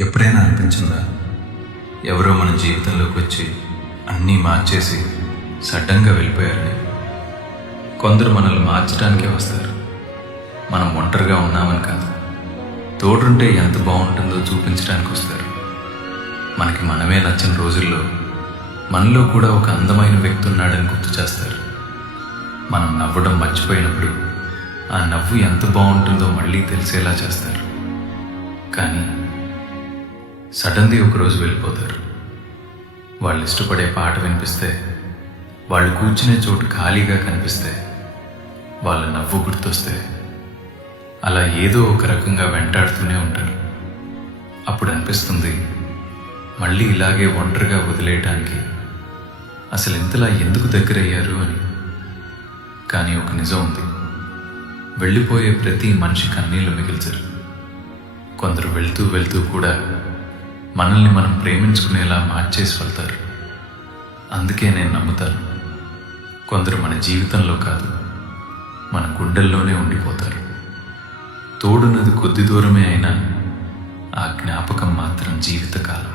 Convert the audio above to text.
ఎప్పుడైనా అనిపించిందా ఎవరో మన జీవితంలోకి వచ్చి అన్నీ మార్చేసి సడన్గా వెళ్ళిపోయారని? కొందరు మనల్ని మార్చడానికే వస్తారు. మనం ఒంటరిగా ఉన్నామని కాదు, తోడుంటే ఎంత బాగుంటుందో చూపించడానికి వస్తారు. మనకి మనమే నచ్చిన రోజుల్లో మనలో కూడా ఒక అందమైన వ్యక్తి ఉన్నాడని గుర్తు చేస్తారు. మనం నవ్వడం మర్చిపోయినప్పుడు ఆ నవ్వు ఎంత బాగుంటుందో మళ్ళీ తెలిసేలా చేస్తారు. కానీ సడన్గా ఒకరోజు వెళ్ళిపోతారు. వాళ్ళు ఇష్టపడే పాట వినిపిస్తే, వాళ్ళు కూర్చునే చోటు ఖాళీగా కనిపిస్తే, వాళ్ళ నవ్వు గుర్తొస్తే, అలా ఏదో ఒక రకంగా వెంటాడుతూనే ఉంటారు. అప్పుడు అనిపిస్తుంది మళ్ళీ ఇలాగే ఒంటరిగా వదిలేయటానికి అసలు ఇంతలా ఎందుకు దగ్గరయ్యారు అని. కానీ ఒక నిజం ఉంది, వెళ్ళిపోయే ప్రతి మనిషి కన్నీళ్లు మిగిల్చరు. కొందరు వెళ్తూ వెళ్తూ కూడా మనల్ని మనం ప్రేమించుకునేలా మార్చేసి వెళ్తారు. అందుకే నేను నమ్ముతాను, కొందరు మన జీవితంలో కాదు, మన గుండెల్లోనే ఉండిపోతారు. తోడున్నది కొద్ది దూరమే అయినా ఆ జ్ఞాపకం మాత్రం జీవితకాలం.